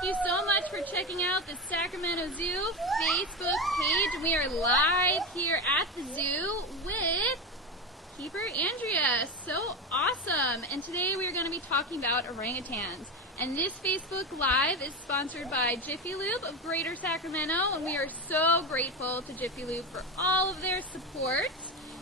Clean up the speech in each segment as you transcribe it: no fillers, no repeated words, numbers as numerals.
thank you so much for checking out the Sacramento Zoo Facebook page. We are live here at the zoo with keeper Andrea. So awesome. And today we are going to be talking about orangutans. And this Facebook Live is sponsored by Jiffy Lube of Greater Sacramento, and we are so grateful to Jiffy Lube for all of their support.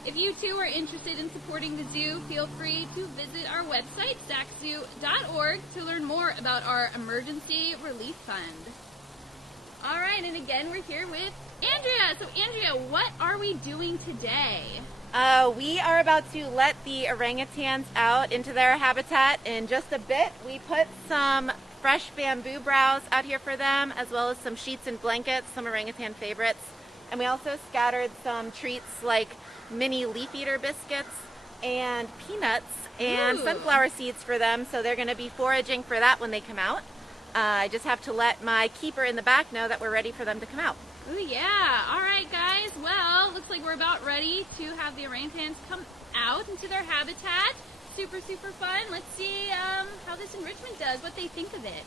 If you too are interested in supporting the zoo, feel free to visit our website, saczoo.org, to learn more about our emergency relief fund. All right, and again, we're here with Andrea. So Andrea, what are we doing today? We are about to let the orangutans out into their habitat in just a bit. We put some fresh bamboo browse out here for them, as well as some sheets and blankets, some orangutan favorites. And we also scattered some treats like mini leaf eater biscuits and peanuts and sunflower seeds for them, so they're going to be foraging for that when they come out. I just have to let my keeper in the back know that we're ready for them to come out. Ooh, yeah. All right, guys. Well, looks like we're about ready to have the orangutans come out into their habitat. Super, super fun. Let's see how this enrichment does, what they think of it.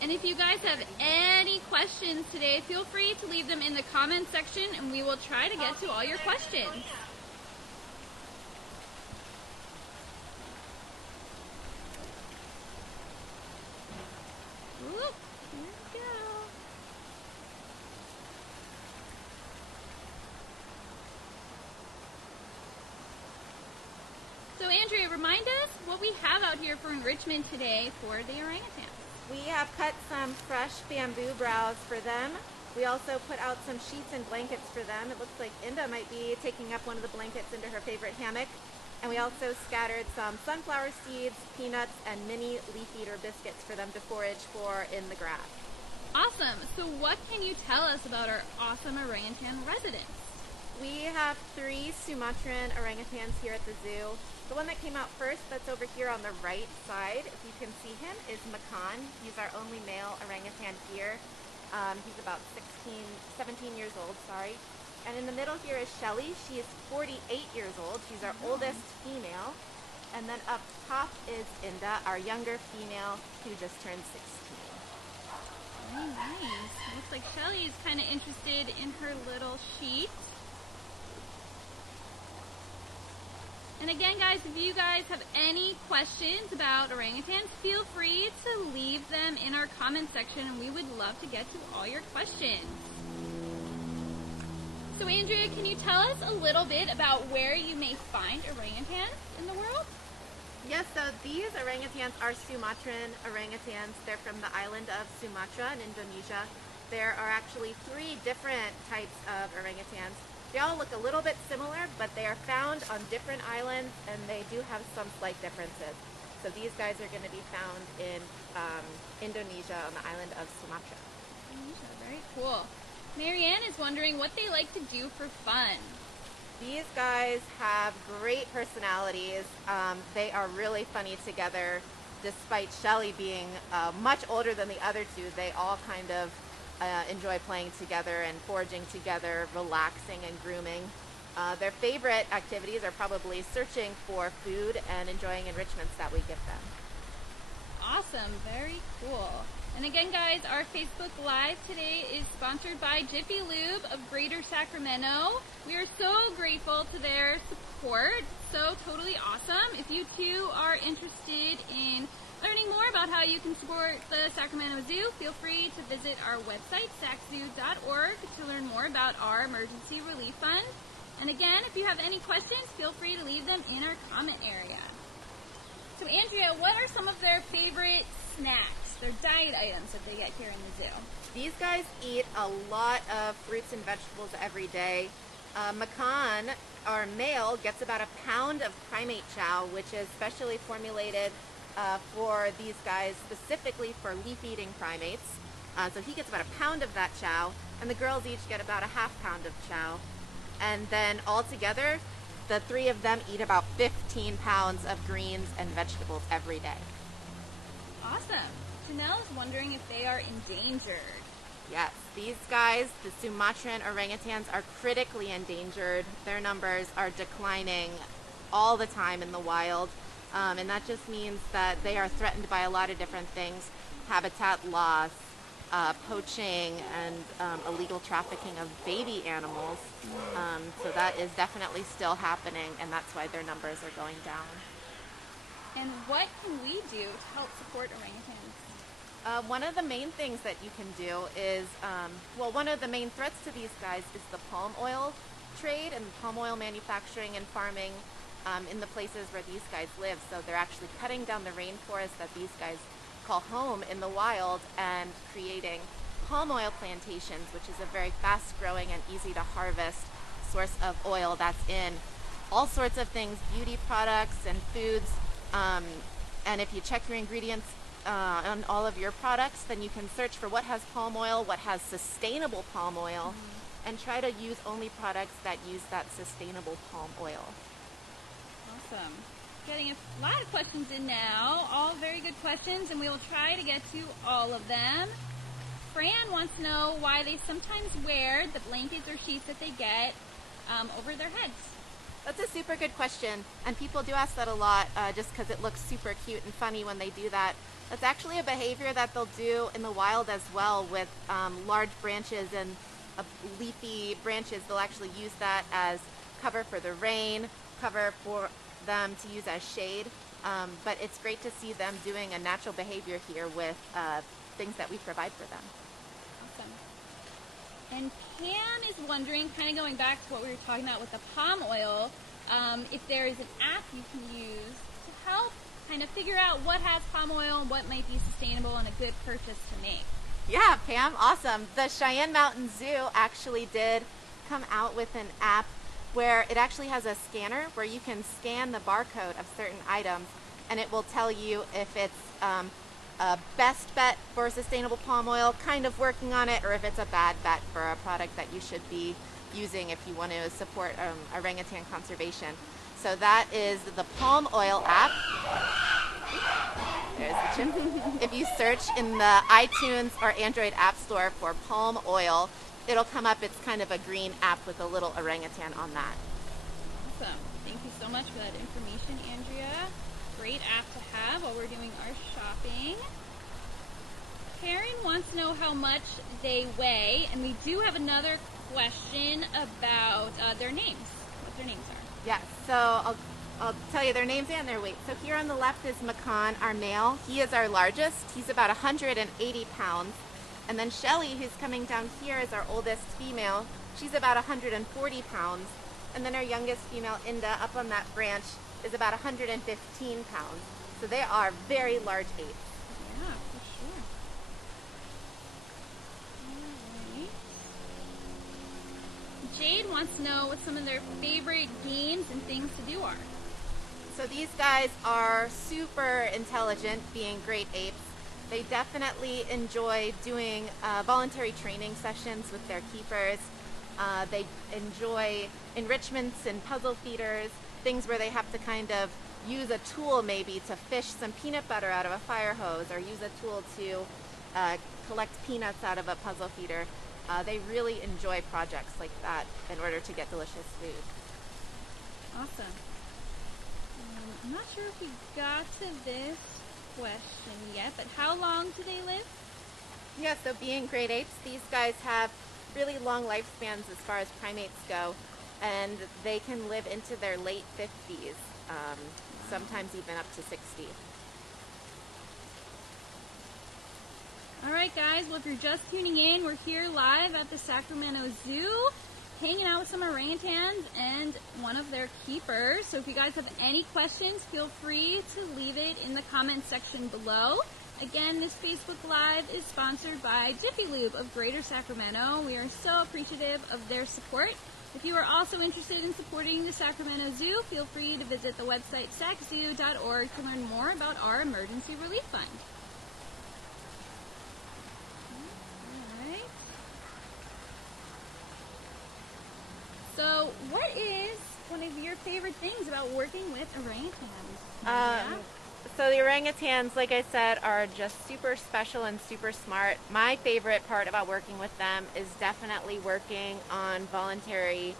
And if you guys have any questions today, feel free to leave them in the comment section, and we will try to get to all your questions. Ooh, here we go. So Andrea, remind us what we have out here for enrichment today for the orangutans. We have cut some fresh bamboo browse for them. We also put out some sheets and blankets for them. It looks like Inda might be taking up one of the blankets into her favorite hammock. And we also scattered some sunflower seeds, peanuts, and mini leaf eater biscuits for them to forage for in the grass. Awesome. So what can you tell us about our awesome orangutan residents? We have 3 Sumatran orangutans here at the zoo. The one that came out first, that's over here on the right side, if you can see him, is Makan. He's our only male orangutan here. He's about 17 years old, sorry. And in the middle here is Shelly. She is 48 years old. She's our oldest female. And then up top is Inda, our younger female, who just turned 16. Very nice. Looks like Shelly is kind of interested in her little sheet. And again, guys, if you guys have any questions about orangutans, feel free to leave them in our comment section, and we would love to get to all your questions. So Andrea, can you tell us a little bit about where you may find orangutans in the world? Yes, so these orangutans are Sumatran orangutans. They're from the island of Sumatra in Indonesia. There are actually 3 different types of orangutans. They all look a little bit similar, but they are found on different islands, and they do have some slight differences. So these guys are going to be found in Indonesia on the island of Sumatra. Indonesia, very cool. Marianne is wondering what they like to do for fun. These guys have great personalities. They are really funny together. Despite Shelly being much older than the other 2, they all kind of enjoy playing together and foraging together, relaxing and grooming. Their favorite activities are probably searching for food and enjoying enrichments that we give them. Awesome, very cool. And again, guys, our Facebook Live today is sponsored by Jiffy Lube of Greater Sacramento. We are so grateful to their support. So totally awesome. If you too are interested in learning more about how you can support the Sacramento Zoo, feel free to visit our website, saczoo.org, to learn more about our emergency relief fund. And again, if you have any questions, feel free to leave them in our comment area. So Andrea, what are some of their favorite snacks, their diet items that they get here in the zoo? These guys eat a lot of fruits and vegetables every day. Makan, our male, gets about 1 pound of primate chow, which is specially formulated for these guys, specifically for leaf-eating primates. So he gets about 1 pound of that chow, and the girls each get about 1/2 pound of chow. And then altogether, the 3 of them eat about 15 pounds of greens and vegetables every day. Awesome. Janelle is wondering if they are endangered. Yes, these guys, the Sumatran orangutans, are critically endangered. Their numbers are declining all the time in the wild. And that just means that they are threatened by a lot of different things: habitat loss, poaching, and illegal trafficking of baby animals. So that is definitely still happening, and that's why their numbers are going down. And what can we do to help support orangutans? One of the main things that you can do is, one of the main threats to these guys is the palm oil trade and palm oil manufacturing and farming in the places where these guys live. So they're actually cutting down the rainforest that these guys call home in the wild and creating palm oil plantations, which is a very fast growing and easy to harvest source of oil that's in all sorts of things, beauty products and foods. And if you check your ingredients on all of your products, then you can search for what has palm oil, what has sustainable palm oil, and try to use only products that use that sustainable palm oil. Awesome. Getting a lot of questions in now, all very good questions, and we will try to get to all of them. Fran wants to know why they sometimes wear the blankets or sheets that they get over their heads. That's a super good question, and people do ask that a lot just because it looks super cute and funny when they do that. That's actually a behavior that they'll do in the wild as well with large branches and leafy branches. They'll actually use that as cover for the rain, cover for them to use as shade, but it's great to see them doing a natural behavior here with things that we provide for them. Awesome. And Pam is wondering, kind of going back to what we were talking about with the palm oil, if there is an app you can use to help kind of figure out what has palm oil and what might be sustainable and a good purchase to make. Yeah, Pam, awesome. The Cheyenne Mountain Zoo actually did come out with an app where it actually has a scanner where you can scan the barcode of certain items, and it will tell you if it's a best bet for sustainable palm oil, kind of working on it, or if it's a bad bet for a product that you should be using if you want to support orangutan conservation. So that is the Palm Oil app. There's the chip. If you search in the iTunes or Android App Store for Palm Oil, it'll come up. It's kind of a green app with a little orangutan on that. Awesome. Thank you so much for that information, Andrea. Great app to have while we're doing our shopping. Karen wants to know how much they weigh, and we do have another question about their names, what their names are. Yes, so I'll tell you their names and their weight. So here on the left is Macan, our male. He is our largest. He's about 180 pounds. And then Shelly, who's coming down here, is our oldest female. She's about 140 pounds. And then our youngest female, Inda, up on that branch, is about 115 pounds. So they are very large apes. Yeah, for sure. All right. Jade wants to know what some of their favorite games and things to do are. So these guys are super intelligent, being great apes. They definitely enjoy doing voluntary training sessions with their keepers. They enjoy enrichments and puzzle feeders, things where they have to kind of use a tool maybe to fish some peanut butter out of a fire hose, or use a tool to collect peanuts out of a puzzle feeder. They really enjoy projects like that in order to get delicious food. Awesome. I'm not sure if we got to this question yet, but how long do they live? Yeah, so being great apes, these guys have really long lifespans as far as primates go, and they can live into their late 50s, sometimes even up to 60. All right, guys, well, if you're just tuning in, we're here live at the Sacramento Zoo, hanging out with some orangutans and one of their keepers. So if you guys have any questions, feel free to leave it in the comment section below. Again, this Facebook Live is sponsored by Jiffy Lube of Greater Sacramento. We are so appreciative of their support. If you are also interested in supporting the Sacramento Zoo, feel free to visit the website saczoo.org to learn more about our emergency relief fund. So, what is one of your favorite things about working with orangutans? So the orangutans, like I said, are just super special and super smart. My favorite part about working with them is definitely working on voluntary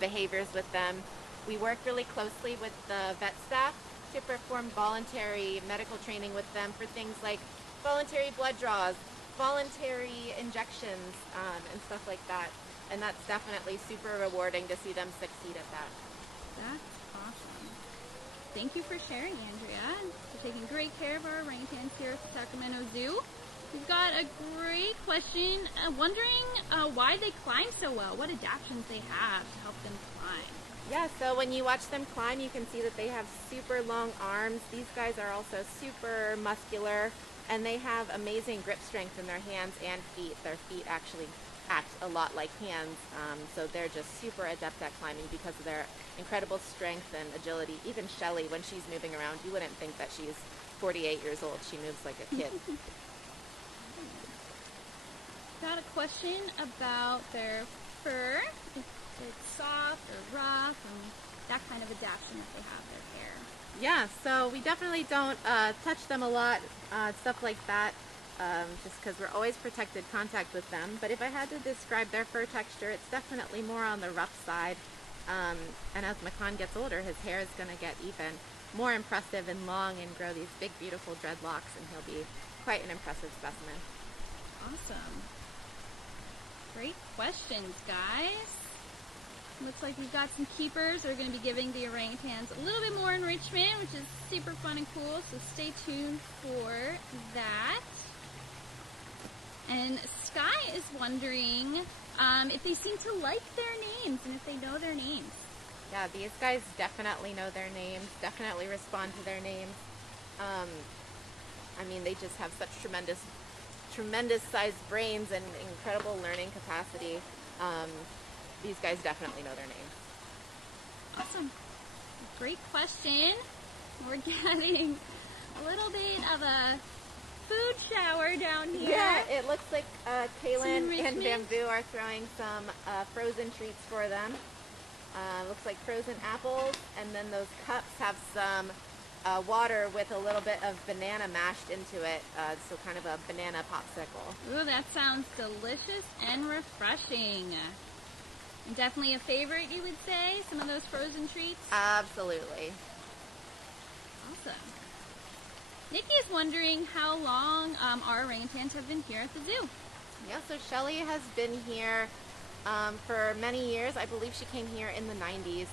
behaviors with them. We work really closely with the vet staff, to perform voluntary medical training with them for things like voluntary blood draws, voluntary injections, and stuff like that. And that's definitely super rewarding to see them succeed at that. That's awesome. Thank you for sharing, Andrea, and for taking great care of our orangutans here at the Sacramento Zoo. We've got a great question, wondering why they climb so well, what adaptations they have to help them climb. Yeah, so when you watch them climb, you can see that they have super long arms. These guys are also super muscular, and they have amazing grip strength in their hands and feet. Their feet actually act a lot like hands, so they're just super adept at climbing because of their incredible strength and agility. Even Shelly, when she's moving around, you wouldn't think that she's 48 years old. She moves like a kid. Got a question about their fur, if it's soft or rough, and that kind of adaptation that they have their hair. Yeah, so we definitely don't touch them a lot, stuff like that, just because we're always protected contact with them. But if I had to describe their fur texture, it's definitely more on the rough side. And as Makan gets older, his hair is going to get even more impressive and long and grow these big, beautiful dreadlocks, and he'll be quite an impressive specimen. Awesome. Great questions, guys. Looks like we've got some keepers that are going to be giving the orangutans a little bit more enrichment, which is super fun and cool, so stay tuned for that. And Sky is wondering if they seem to like their names and if they know their names. Yeah, these guys definitely know their names, definitely respond to their names. I mean, they just have such tremendous sized brains and incredible learning capacity. These guys definitely know their names. Awesome. Great question. We're getting a little bit of a food shower down here. Yeah, it looks like Kaylin and Bamboo are throwing some frozen treats for them. Looks like frozen apples, and then those cups have some water with a little bit of banana mashed into it, so kind of a banana popsicle. Ooh, that sounds delicious and refreshing. And definitely a favorite, you would say, some of those frozen treats? Absolutely. Awesome. Nikki is wondering how long our orangutans have been here at the zoo. Yeah, so Shelly has been here for many years. I believe she came here in the 90s.